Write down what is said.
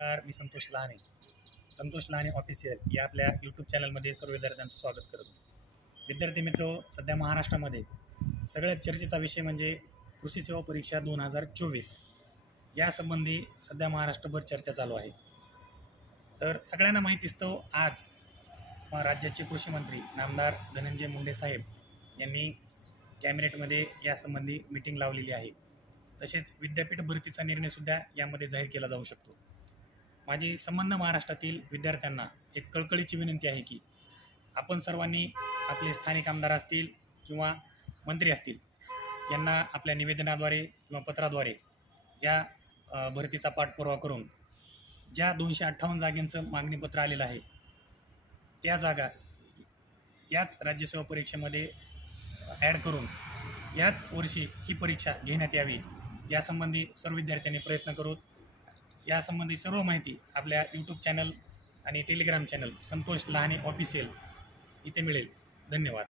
नमस्कार, मी संतोष लहाने. संतोष लहाने ऑफिशियल या आपल्या यूट्यूब चॅनलमध्ये सर्व विद्यार्थ्यांचं स्वागत करतो. विद्यार्थी मित्र, सध्या महाराष्ट्रामध्ये सगळ्यात चर्चेचा विषय म्हणजे कृषी सेवा परीक्षा 2024 यासंबंधी सध्या महाराष्ट्रभर चर्चा चालू आहे. तर सगळ्यांना माहिती असतं, आज राज्याचे कृषी मंत्री नामदार धनंजय मुंडे साहेब यांनी कॅबिनेटमध्ये यासंबंधी मीटिंग लावलेली आहे. तसेच विद्यापीठ भरतीचा निर्णयसुद्धा यामध्ये जाहीर केला जाऊ शकतो. माझी संबंध महाराष्ट्रातील विद्यार्थ्यांना एक कळकळीची विनंती आहे की आपण सर्वांनी आपले स्थानिक आमदार असतील किंवा मंत्री असतील यांना आपल्या निवेदनाद्वारे किंवा पत्राद्वारे या भरतीचा पाठपुरावा करून ज्या 258 जागांचं मागणीपत्र आलेलं आहे त्या जागा याच राज्यसेवा परीक्षेमध्ये ॲड करून याच वर्षी ही परीक्षा घेण्यात यावी यासंबंधी सर्व विद्यार्थ्यांनी प्रयत्न करूत. यासंबंधी सर्व माहिती आपल्या यूट्यूब चॅनल आणि Telegram channel Santosh Lahane official इथे मिळेल. धन्यवाद.